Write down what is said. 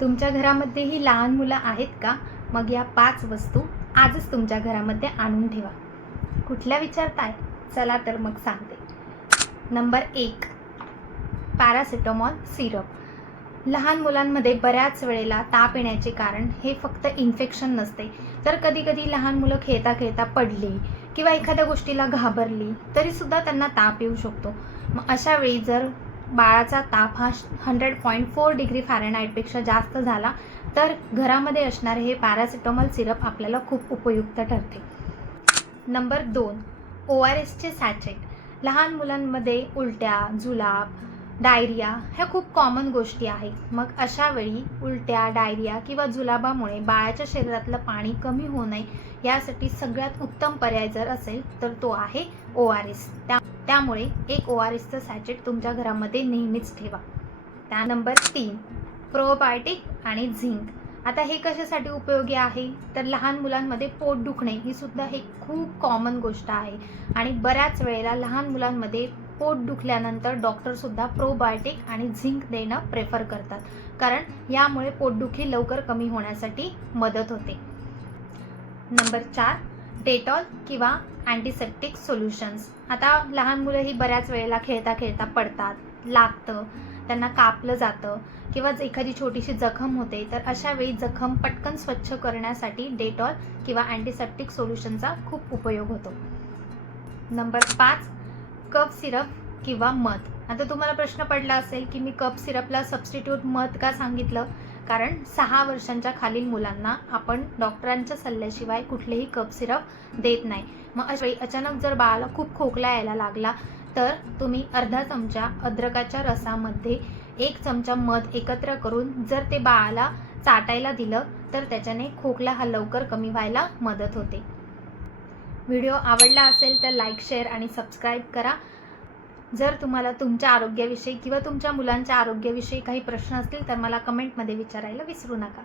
तुमच्या घरामध्येही लहान मुलं आहेत का? मग या 5 वस्तू आजच तुमच्या घरामध्ये आणून ठेवा. कुठल्या विचारताय? चला तर मग सांगते. Number 1, paracetamol syrup. लहान मुलांमध्ये बऱ्याच वेळेला ताप येण्याचे कारण हे फक्त इन्फेक्शन नसते, तर कधी लहान मुलं खेळता खेळता पडली किंवा एखाद्या गोष्टीला घाबरली तरीसुद्धा त्यांना ताप येऊ शकतो. मग अशा वेळी जर बाळाचा ताप हा 100.4 डिग्री फॅरेनहाईटपेक्षा जास्त झाला तर घरामध्ये असणारे हे पॅरासिटामॉल सिरप आपल्याला खूप उपयुक्त ठरते. नंबर 2, ORSचे सॅचेट. लहान मुलांमध्ये उलट्या, जुलाब, डायरिया ह्या खूप कॉमन गोष्टी आहेत. मग अशा वेळी उलट्या, डायरिया किंवा जुलाबामुळे बाळाच्या शरीरातलं पाणी कमी होऊ नये यासाठी सगळ्यात उत्तम पर्याय जर असेल तर तो आहे ORS. त्यामुळे एक ORSचं सॅचेट तुमच्या घरामध्ये नेहमीच ठेवा. त्या नंबर 3, प्रोबायोटिक आणि झिंक. आता हे कशासाठी उपयोगी आहे तर लहान मुलांमध्ये पोट दुखणे ही सुद्धा एक खूप कॉमन गोष्ट आहे आणि बऱ्याच वेळेला लहान मुलांमध्ये पोट दुखल्यानंतर डॉक्टरसुद्धा प्रोबायोटिक आणि झिंक देणं प्रेफर करतात, कारण यामुळे पोटदुखी लवकर कमी होण्यासाठी मदत होते. नंबर 4, डेटॉल किंवा अँटीसेप्टिक सोल्युशन्स. आता लहान मुलं ही बऱ्याच वेळेला खेळता खेळता पडतात, लागतं, त्यांना कापलं जातं किंवा एखादी छोटीशी जखम होते, तर अशा वेळी जखम पटकन स्वच्छ करण्यासाठी डेटॉल किंवा अँटीसेप्टिक सोल्युशनचा खूप उपयोग होतो. नंबर 5, कफ सिरप किंवा मध. आता तुम्हाला प्रश्न पडला असेल की मी कफ सिरपला सबस्टिट्यूट मध का सांगितलं, कारण 6 वर्षांच्या खालील मुलांना आपण डॉक्टरांच्या सल्ल्याशिवाय कुठलेही कफ सिरप देत नाही. मग अशा वेळी अचानक जर बाळाला खूप खोकला यायला लागला तर तुम्ही अर्धा चमचा अद्रकाच्या रसामध्ये 1 चमचा मध एकत्र करून जर ते बाळाला चाटायला दिलं तर त्याच्याने खोकला हा लवकर कमी व्हायला मदत होते. व्हिडिओ आवडला असेल तर लाईक, शेअर आणि सबस्क्राईब करा. जर तुम्हाला तुमच्या आरोग्याविषयी किंवा तुमच्या मुलांच्या आरोग्याविषयी काही प्रश्न असतील तर मला कमेंटमध्ये विचारायला विसरू नका.